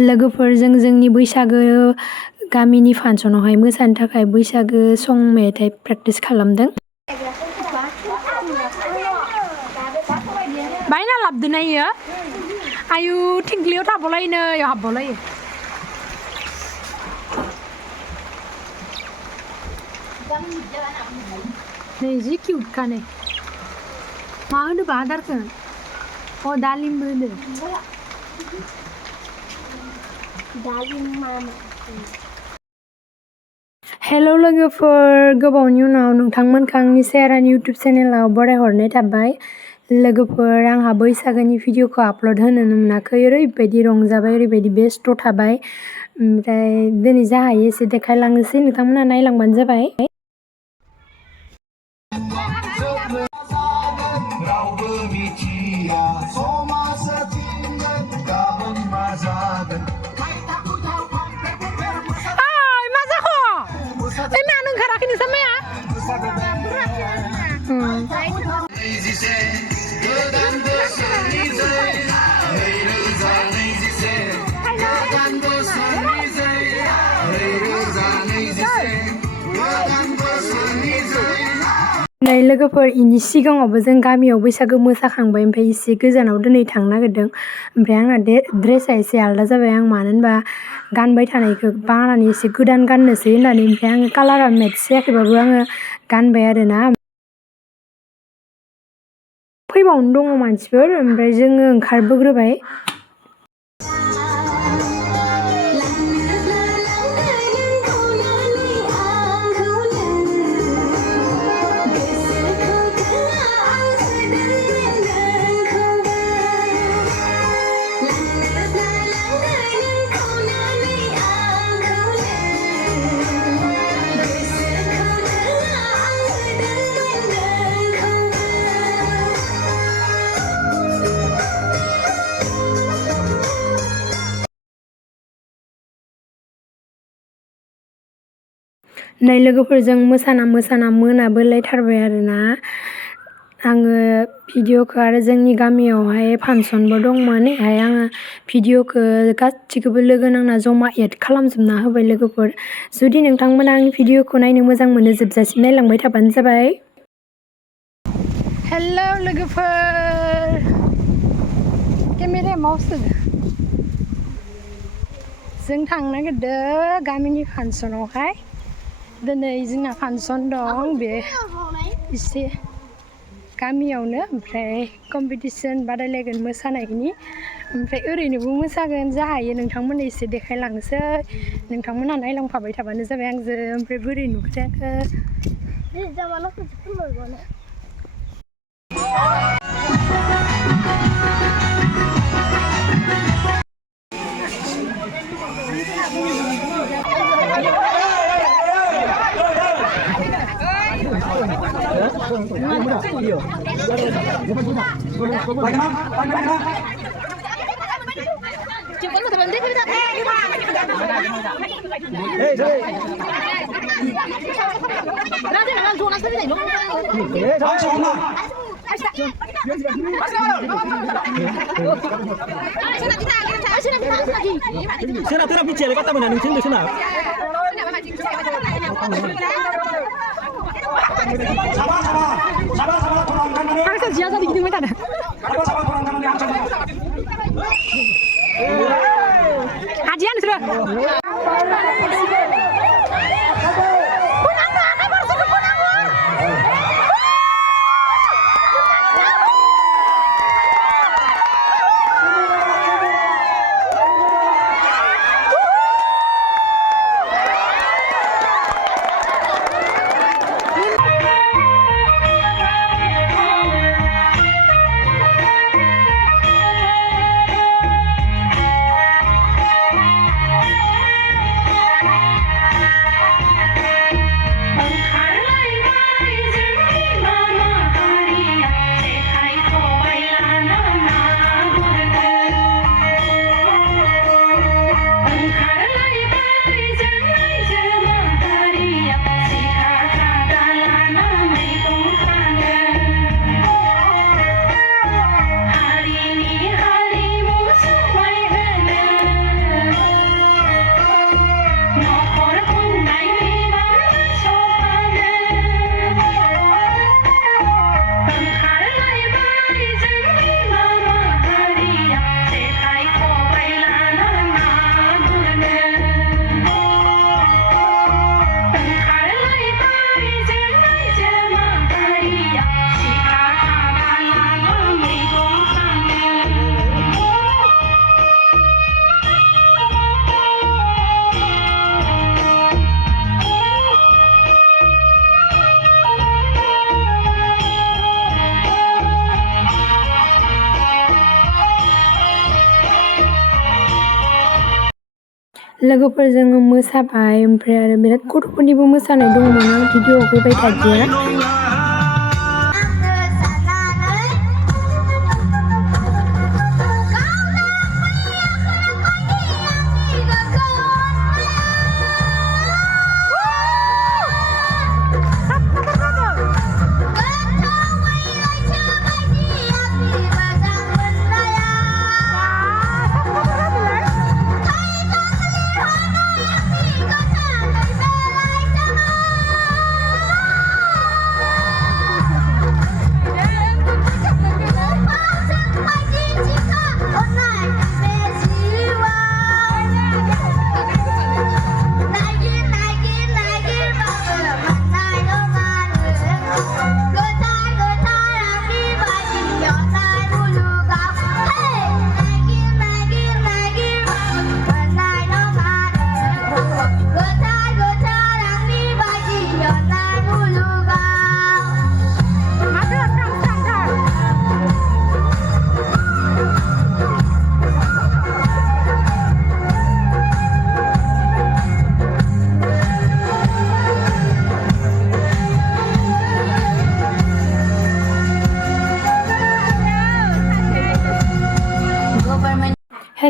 लोगोफोरजों जोंनि बैसागो गामिनि फांसनावहाय मोसानो थाखाय बैसागो सं मेथाइ प्रेक्टिस खालामदों। बायना लाबोदों इयो आयु थिंख्लियाव थाबावलायो नै हाबबावलायो। नै जि किउटखा नै मा होनोबा आदारखौ अ दालिमबो होनो हेल' लोगोफोर गोबावनि उनाव नोंथांमोनखौ आंनि सेरानि इउटुब चेनेलाव बरायहरनाय थाबाय। लोगोफोर आंहा बैसागोनि भिडिअखौ आपल'ड होनोनो मोनाखै ओरैबायदि रंजाबाय ओरैबायदि बेस्थ' थाबाय ओमफ्राय दिनै जा हायो एसे देखायलांनोसै नोंथांमोनहा नायलांबानो जाबाय। नै लोगोफोर इनि सिगाङावबो जों गामियाव बैसागो मोसाखांबाय ओमफ्राय एसे गोजानाव दिनै थांनो नागिरदों ओमफ्राय आंना ड्रेसा एसे आलादा जाबाय आं मानो होनबा गानबाय थानायखौ बानानै एसे गोदान गाननोसै होननानै ओमफ्राय आङो कालारा मेट्च जायाखैबाबो आङो गानबाय आरोना। फैबावनो दङ मानसिफोर ओमफ्राय जोङो ओंखारबोग्रोबाय। नै लोगोफोरजों मोसाना मोनाबोलायथारबाय आरोना आङो भिडिअखौ आरो जोंनि गामियावहाय फांसनबो दंमोन बेहाय आङो भिडिअखौ गासिखौबो लोगो नांना जमा एड खालामजोबना होबाय। लोगोफोर जुदि नोंथांमोना आंनि भिडिअखौ नायनो मोजां मोनो जोबजासिम नायलांबाय थाबानो जाबाय। हेलौ लोगोफोर केमेराया मावसो जों थांनो नागिरदों गामिनि फांसनावहाय दिनै जोंना फांसन दं बे एसे गामियावनो ओमफ्राय कम्पिटिसन बादायलायगोन मोसानायनि ओमफ्राय ओरैनोबो मोसागोन जा हायो नोंथांमोननो एसे देखायलांनोसै नोंथांमोनहा नायलांफाबाय थाबानो जाबाय आंजों ओमफ्राय बोरै नुखोथायाखो सोनाब मिथियालाय बाथा मोना नोंसोर सोनाब जिया जादों गिदिंबाय थादों हाजिया नोंसोरो लोगोफोरजों मोसाबाय ओमफ्राय आरो बिराद गथ'फोरनिबो मोसानाय दंमोन आं भिडिअ होबाय थादिया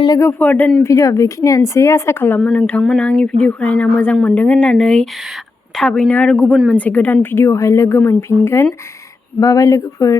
लोगोफोर दिनैनि भिडिअआ बेखिनियानोसै आसा खालामो नोंथांमोना आंनि भिडिअखौ नायना मोजां मोनदों होननानै थाबैनो आरो गुबुन मोनसे गोदान भिडिअआवहाय लोगो मोनफिनगोन बाय बाय लोगोफोर